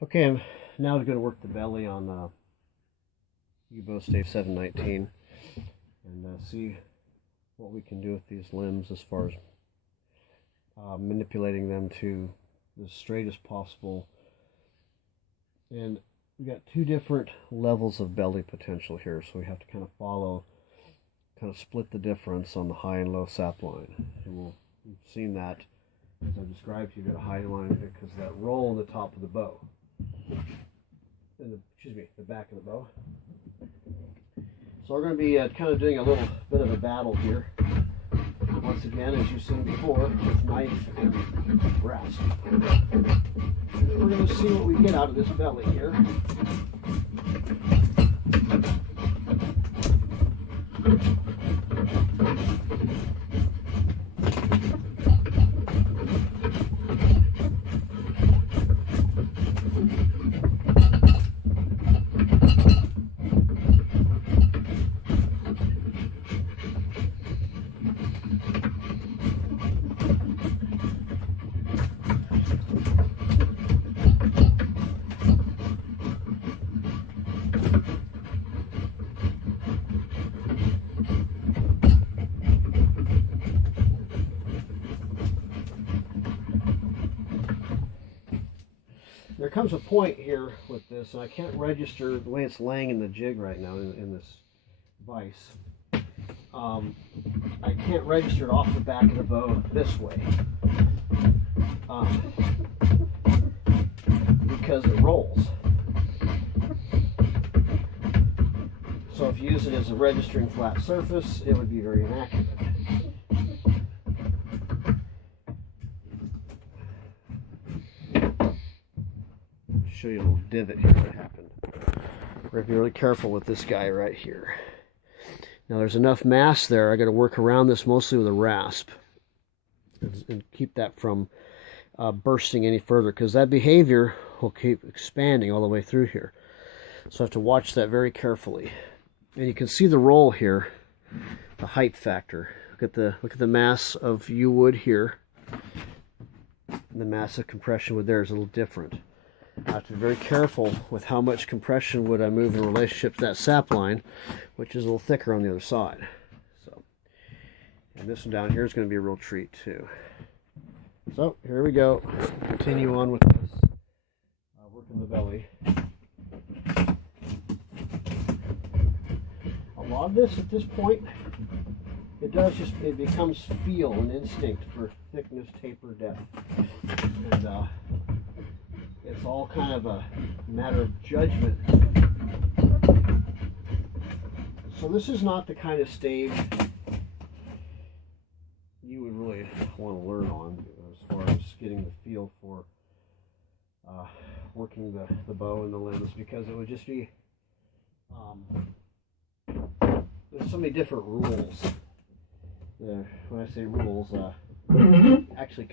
Okay, I'm now going to work the belly on bowstave 719 and see what we can do with these limbs as far as manipulating them to as straight as possible. And we got two different levels of belly potential here, so we have to kind of split the difference on the high and low sap line. And we've seen that as I described to you, got a high line because that roll in the top of the bow. The back of the bow. So we're going to be kind of doing a little bit of a battle here. Once again, as you've seen before, with knife and rasp. We're going to see what we get out of this belly here. There comes a point here with this, and I can't register the way it's laying in the jig right now in this vise. I can't register it off the back of the bow this way because it rolls. So if you use it as a registering flat surface, it would be very inaccurate. Show you a little divot here that happened. We're going to be really careful with this guy right here. Now there's enough mass there. I got to work around this mostly with a rasp and keep that from bursting any further, because that behavior will keep expanding all the way through here. So I have to watch that very carefully. And you can see the roll here, the height factor. Look at the mass of U wood here. And the mass of compression wood there is a little different. I have to be very careful with how much compression wood I move in relationship to that sap line, which is a little thicker on the other side. So, and this one down here is going to be a real treat too. So here we go. Continue on with this. Working the belly. A lot of this at this point, it becomes feel and instinct for thickness, taper, depth, and it's all kind of a matter of judgment. So this is not the kind of stave you would really want to learn on as far as getting the feel for working the bow and the limbs, because it would just be there's so many different rules. When I say rules, actually